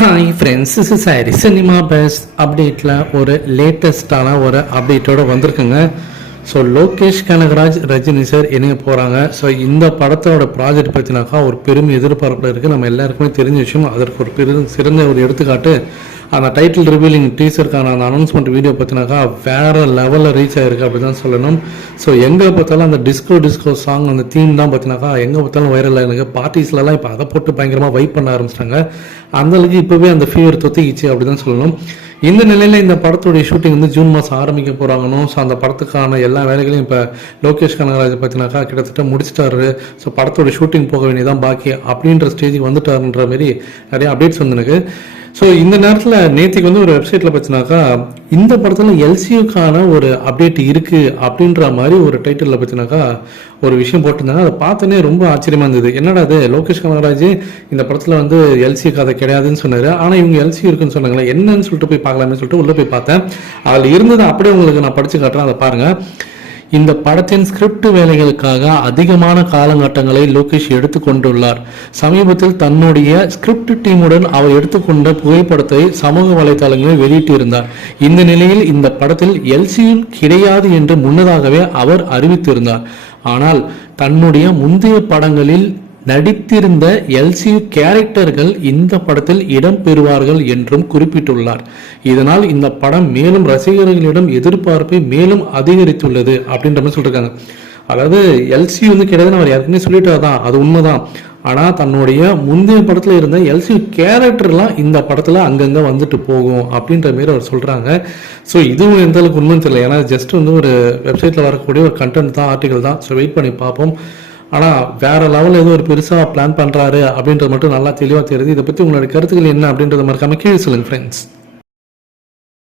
Hi friends is sorry cinema best அப்டேட்டில் ஒரு லேட்டஸ்ட்டான ஒரு அப்டேட்டோடு வந்திருக்குங்க. ஸோ லோகேஷ் கனகராஜ் ரஜினி சார் இணைய போகிறாங்க ஸோ இந்த படத்தோட ப்ராஜெக்ட் பற்றினாக்கா ஒரு பெரும் எதிர்பார்ப்பில் இருக்குது நம்ம எல்லாருக்குமே தெரிஞ்ச விஷயம். அதற்கு ஒரு பெரும் சிறந்த ஒரு எடுத்துக்காட்டு. அந்த டைட்டில் ரிவீலிங் டீசருக்கான அந்த அனௌன்ஸ்மெண்ட் வீடியோ பார்த்தினாக்கா வேறு லெவலில் ரீச் ஆயிருக்கு அப்படி தான் சொல்லணும். ஸோ எங்கே பார்த்தாலும் அந்த டிஸ்கோ டிஸ்கோ சாங் அந்த தீம் தான் பார்த்தினாக்கா எங்கே பார்த்தாலும் வைரல் ஆகிருக்கு பார்ட்டிஸ்லலாம் இப்போ அதை போட்டு பயங்கரமாக வைப் பண்ண ஆரம்பிச்சிட்டாங்க. அந்த அளவுக்கு இப்போவே அந்த ஃபீவர் தொத்திக்கிச்சு அப்படி தான் சொல்லணும். இந்த நிலையில் இந்த படத்துடைய ஷூட்டிங் வந்து ஜூன் மாதம் ஆரம்பிக்க போகிறாங்கன்னு ஸோ அந்த படத்துக்கான எல்லா வேலைகளையும் இப்போ லோகேஷ் கனகராஜ் பார்த்தினாக்கா கிட்டத்தட்ட முடிச்சிட்டாரு. ஸோ படத்தோட ஷூட்டிங் போக வேண்டியதான் பாக்கி அப்படின்ற ஸ்டேஜுக்கு வந்துட்டாருன்ற மாதிரி நிறைய அப்டேட்ஸ் வந்து எனக்கு ஸோ இந்த நேரத்தில் நேத்திக்கு வந்து ஒரு வெப்சைட்டில் பார்த்தினாக்கா இந்த படத்தில் எல்சியூக்கான ஒரு அப்டேட் இருக்குது அப்படின்ற மாதிரி ஒரு டைட்டிலில் பார்த்தினாக்கா ஒரு விஷயம் போட்டிருந்தாங்க. அதை பார்த்தோன்னே ரொம்ப ஆச்சரியமாக இருந்தது. என்னடா அது லோகேஷ் கனகராஜ் இந்த படத்தில் வந்து எல்சி கதை கிடையாதுன்னு சொன்னார். ஆனால் இவங்க எல்சி இருக்குன்னு சொன்னாங்களே என்னன்னு சொல்லிட்டு போய் பார்க்கலாமே சொல்லிட்டு உள்ளே போய் பார்த்தேன். அதில் இருந்தது அப்படியே உங்களுக்கு நான் படித்து காட்டுறேன். அதை பாருங்கள் இந்த படத்தின் ஸ்கிரிப்ட் வேலைகளுக்காக அதிகமான காலகட்டங்களை லோகேஷ் எடுத்துக்கொண்டுள்ளார் சமீபத்தில் தன்னுடைய ஸ்கிரிப்ட் டீமுடன் அவர் எடுத்துக்கொண்ட புகைப்படத்தை சமூக வலைதளங்களில் வெளியிட்டிருந்தார். இந்த நிலையில் இந்த படத்தில் எல்சியில் கிடையாது என்று முன்னதாகவே அவர் அறிவித்திருந்தார். ஆனால் தன்னுடைய முந்தைய படங்களில் நடித்திருந்த எல்சியு கேரக்டர்கள் இந்த படத்தில் இடம்பெறுவார்கள் என்றும் குறிப்பிட்டுள்ளார். இதனால் இந்த படம் மேலும் ரசிகர்களிடம் எதிர்பார்ப்பை மேலும் அதிகரித்துள்ளது அப்படின்ற மாதிரி சொல்லியிருக்காங்க அதாவது எல்சி வந்து கிடையாது அவர் யாருக்குமே சொல்லிட்டு தான் அது உண்மைதான். ஆனால் தன்னுடைய முந்தைய படத்தில் இருந்த எல்சி கேரக்டர்லாம் இந்த படத்தில் அங்கங்கே வந்துட்டு போகும் அப்படின்ற மாரி அவர் சொல்கிறாங்க ஸோ இதுவும் எந்த அளவுக்கு உண்மைன்னு தெரியல. ஏன்னா ஜஸ்ட் வந்து ஒரு வெப்சைட்டில் வரக்கூடிய ஒரு கண்டென்ட் தான் ஆர்டிகல் தான். ஸோ வெயிட் பண்ணி பார்ப்போம். ஆனால் வேற லெவலில் ஏதோ ஒரு பெருசாக பிளான் பண்ணுறாரு அப்படின்றது மட்டும் நல்லா தெளிவாக தெரியுது. இதை பற்றி உங்களோட கருத்துக்கள் என்ன அப்படின்றத மறக்காம கீழே சொல்லுங்கள் ஃப்ரெண்ட்ஸ்